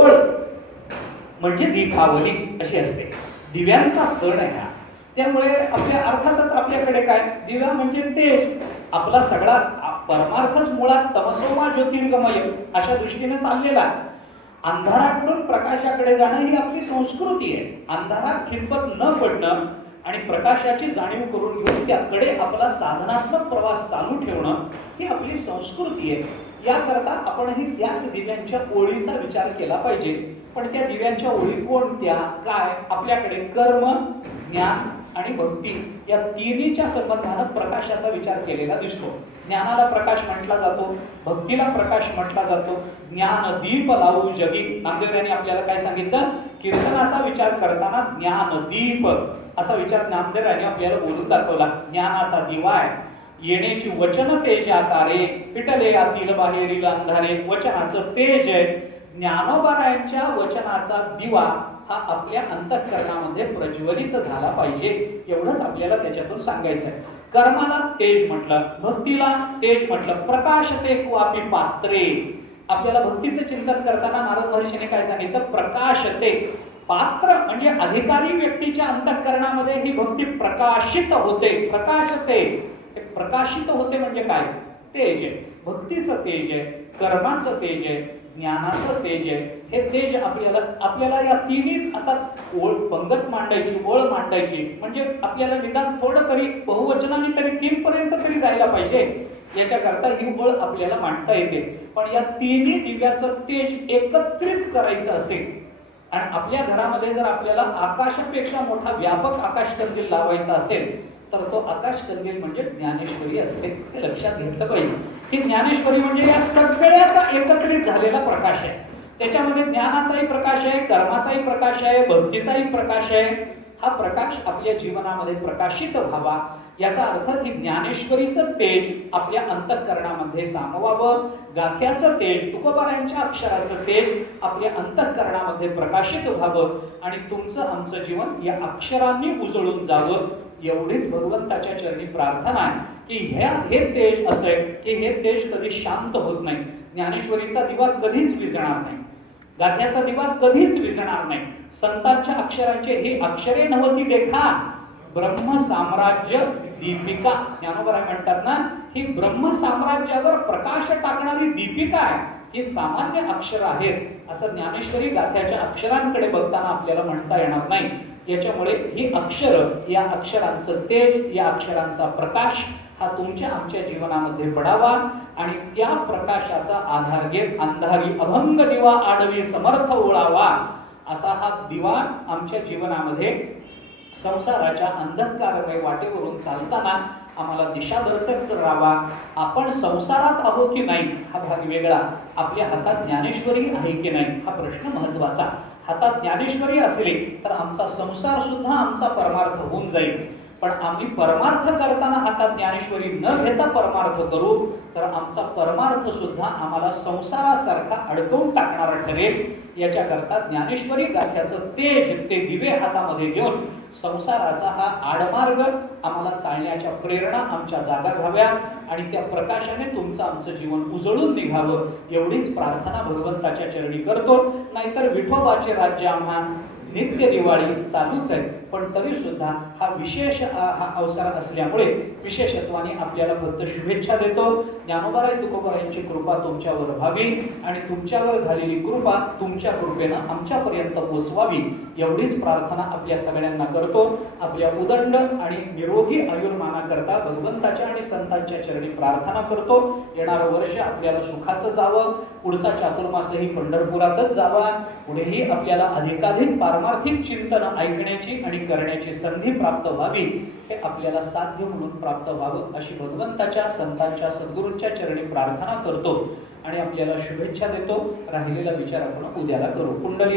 ओळ म्हणजे दीपावली अशी असते. दिव्यांचा सण आहे हा. त्यामुळे आपल्या अर्थातच आपल्याकडे काय? दिव्या म्हणजे ते आपला सगळा परमार्थच मुळात तमसोमा ज्योतिर्गमय अशा दृष्टीने चाललेला. आहे. अंधाराकडून प्रकाशाकडे जाणं ही आपली संस्कृती आहे. अंधारात खिंपत न पडणं आणि प्रकाशाची जाणीव करून घेऊन त्याकडे आपला साधनात्मक प्रवास चालू ठेवणं ही आपली संस्कृती आहे. याकरता आपणही त्याच दिव्यांच्या ओळीचा विचार केला पाहिजे. पण त्या दिव्यांच्या ओळी कोणत्या? काय? आपल्याकडे कर्म ज्ञान आणि भक्ती या तिन्हीच्या संबंधानं प्रकाशाचा विचार केलेला दिसतो. ज्ञानाला प्रकाश म्हटला जातो भक्तीला प्रकाश म्हटला जातो. ज्ञान दीप लावू जगी. नामदेव यांनी आपल्याला काय सांगितलं? कीर्तनाचा विचार करताना ज्ञान दीप असा विचार नामदेव यांनी आपल्याला बोलून दाखवला. ज्ञानाचा दिवा आहे येण्याची वचन तेज आकारे पिटले आतील बाहेरील अंधारे वचनाचं तेज आहे. ज्ञानोबारायांच्या वचनाचा दिवा हा आपल्या अंतःकरणामध्ये प्रज्वलित झाला पाहिजे एवढंच आपल्याला त्याच्यातून सांगायचं आहे. कर्माला तेज म्हटलं भक्तीला तेज म्हटलं प्रकाश ते क्वापी पात्रे. आपल्याला भक्तीचं चिंतन करताना नारद महर्षीने काय सांगितलं? प्रकाश ते. पात्र म्हणजे अधिकारी व्यक्तीच्या अंतःकरणामध्ये ही भक्ती प्रकाशित होते. प्रकाशते हे प्रकाशित होते म्हणजे काय? तेज आहे भक्तीचं तेज आहे कर्माचं तेज आहे ज्ञानाचं तेज आहे हे तेज आपल्याला आपल्याला या तिन्ही आता ओळ पंगत मांडायची ओळ मांडायची. म्हणजे आपल्याला निदान थोडं तरी बहुवचनाने तरी तीनपर्यंत तरी जायला पाहिजे. याच्याकरता ही ओळ आपल्याला मांडता येते. पण या तिन्ही दिव्याचं तेज एकत्रित करायचं असेल आणि आपल्या घरामध्ये जर आपल्याला आकाशापेक्षा मोठा व्यापक आकाश कंदील लावायचा असेल तर तो आकाश कंदील म्हणजे ज्ञानेश्वरी असते. हे लक्षात घेतलं पाहिजे. ही ज्ञानेश्वरी म्हणजे या सगळ्याचा एकत्रित झालेला प्रकाश आहे. त्याच्यामध्ये ज्ञानाचाही प्रकाश आहे कर्माचाही प्रकाश आहे भक्तीचाही प्रकाश आहे. हा प्रकाश आपल्या जीवनामध्ये प्रकाशित व्हावा. याचा अर्थ ती ज्ञानेश्वरीचं तेज आपल्या अंतःकरणामध्ये सामवावं. गाथ्याचं तेज तुकोबारायांच्या अक्षराचं तेज आपल्या अंतःकरणामध्ये प्रकाशित व्हावं. आणि तुमचं आमचं जीवन या अक्षरांनी उजळून जावं. एवढीच भगवंताच्या चरणी प्रार्थना आहे की ह्या हे तेज असेल की हे तेज कधी शांत होत नाही. ज्ञानेश्वरीचा दिवा कधीच विजणार नाही. गाथ्याचा दिवा कधीच विजणार नाही. संतांच्या अक्षरांचे हे अक्षरे नव्हती देखा. ब्रह्म साम्राज्य दीपिका. ज्ञानोबराय म्हणतात ना ही ब्रह्म साम्राज्यावर प्रकाश टाकणारी दीपिका आहे. ही सामान्य अक्षर आहेत. असं ज्ञानेश्वरी गाथ्याच्या अक्षरांकडे बघताना आपल्याला म्हणता येणार नाही. याच्यामुळे ही अक्षर या अक्षरांचं तेज या अक्षरांचा प्रकाश हा तुमच्या आमच्या जीवनामध्ये पडावा आणि त्या प्रकाशाचा आधार घेत अंधारी अभंग दिवा आडवी समर्थ ओळावा. असा हा दिवाण आमच्या जीवनामध्ये संसाराच्या अंधकारमय वाटेवरून चालताना आम्हाला दिशादर्शक करावा. आपण संसारात आहोत की नाही हा भाग वेगळा. आपल्या हातात ज्ञानेश्वरी आहे की नाही हा प्रश्न महत्त्वाचा हातात ज्ञानेश्वरी असले तर आमचा संसार सुद्धा आमचा परमार्थ होऊन जाईल. पण आम्ही परमार्थ करताना हातात ज्ञानेश्वरी न घेता परमार्थ करू तर आमचा परमार्थ सुद्धा आम्हाला संसारासारखा अडकवून टाकणारा ठरेल. याच्याकरता ज्ञानेश्वरी गाथ्याचं तेज ते दिवे हातामध्ये घेऊन संसाराचा हा आडमार्ग आम्हाला चालण्याच्या प्रेरणा आमच्या जागा व्हाव्या आणि त्या प्रकाशाने तुमचं आमचं जीवन उजळून निघावं. एवढीच प्रार्थना भगवंताच्या चरणी करतो. नाहीतर विठोबाचे राज्य आम्हा नित्य दिवाळी चालूच आहे. पण तरी सुद्धा हा विशेष हा अवसर असल्यामुळे विशेषत्वाने आपल्याला फक्त शुभेच्छा देतो. ज्ञानोबाराय तुकोबारायांची कृपा तुमच्यावर व्हावी आणि तुमच्यावर झालेली कृपा तुमच्या कृपेनं आमच्यापर्यंत पोचवावी. एवढीच प्रार्थना आपल्या सगळ्यांना करतो. आपल्या उदंड आणि निरोगी आयुर्मानाकरता भगवंताच्या आणि संतांच्या चरणी प्रार्थना करतो. येणारं वर्ष आपल्याला सुखाचं जावं. पुढचा चातुर्मासही पंढरपुरातच जावा. पुढेही आपल्याला अधिकाधिक पारमार्थिक चिंतन ऐकण्याची आणि करण्याची संधी प्राप्त व्हावी हे आपल्याला साध्य म्हणून प्राप्त व्हावं अशी भगवंताच्या संतांच्या सद्गुरूंच्या चरणी प्रार्थना करतो आणि आपल्याला शुभेच्छा देतो. राहिलेला विचार आपण उद्याला करू. कुंडली